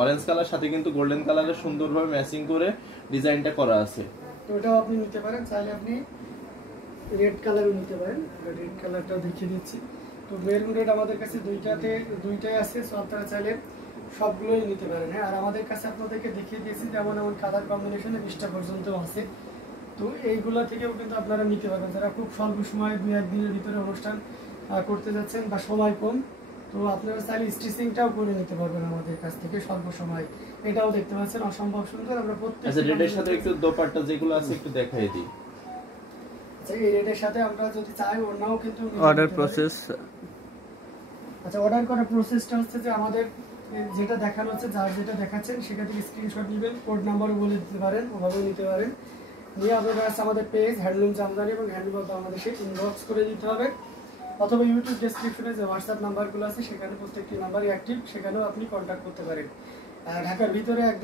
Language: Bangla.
অরেঞ্জ কালার সাথে কিন্তু গোল্ডেন কালারের সুন্দরভাবে ম্যাচিং করে ডিজাইনটা করা আছে। তো এটাও আপনি নিতে পারেন, চাইলে আপনি রেড কালারও নিতে পারেন। রেড কালারটাও দেখিয়ে দিচ্ছি। তো মেরুন রেড আমাদের কাছে দুইটাই আছে, সো আপনারা চাইলে সবগুলোই নিতে পারেন। হ্যাঁ, আর আমাদের কাছে আপনাদেরকে দেখিয়ে দিয়েছি যেমন এমন কালার কম্বিনেশনে 20টা পর্যন্ত আছে। তো এইগুলো থেকেও কিন্তু আপনারা নিতে পারবেন যারা খুব স্বল্প সময় 2-1 দিনের ভিতরে অনুষ্ঠান করতে যাচ্ছেন বা সময় কম। তো আপনারা চাইলে স্টিচিংটাও করে নিতে পারবেন আমাদের কাছ থেকে স্বল্প সময়। এটাও দেখতে পাচ্ছেন অসম্ভব সুন্দর। আমরা প্রত্যেক আচ্ছা, রেডের সাথে একটু দোপাট্টা যেগুলো আছে একটু দেখাই দিই। আচ্ছা, এই রেডের সাথে আমরা যদি চাই ওড়নাও কিন্তু অর্ডার প্রসেস। আচ্ছা, অর্ডার করার প্রসেসটা হচ্ছে যে আমাদের যেটা দেখানো হচ্ছে, যার যেটা দেখাচ্ছেন সেটা থেকে স্ক্রিনশট নেবেন, কোড নাম্বারও বলে দিতে পারেন, ওভাবেও নিতে পারেন। নিয়ে আপনারা আমাদের পেজ হ্যান্ডলুম জামদানি এবং হ্যান্ডলুম অফ বাংলাদেশে ইনবক্স করে দিতে হবে, অথবা ইউটিউব ডেসক্রিপশনে যে হোয়াটসঅ্যাপ নাম্বারগুলো আছে সেখানে প্রত্যেকটি নাম্বারই অ্যাক্টিভ, সেখানেও আপনি কন্ট্যাক্ট করতে পারেন। ঢাকার ভিতরে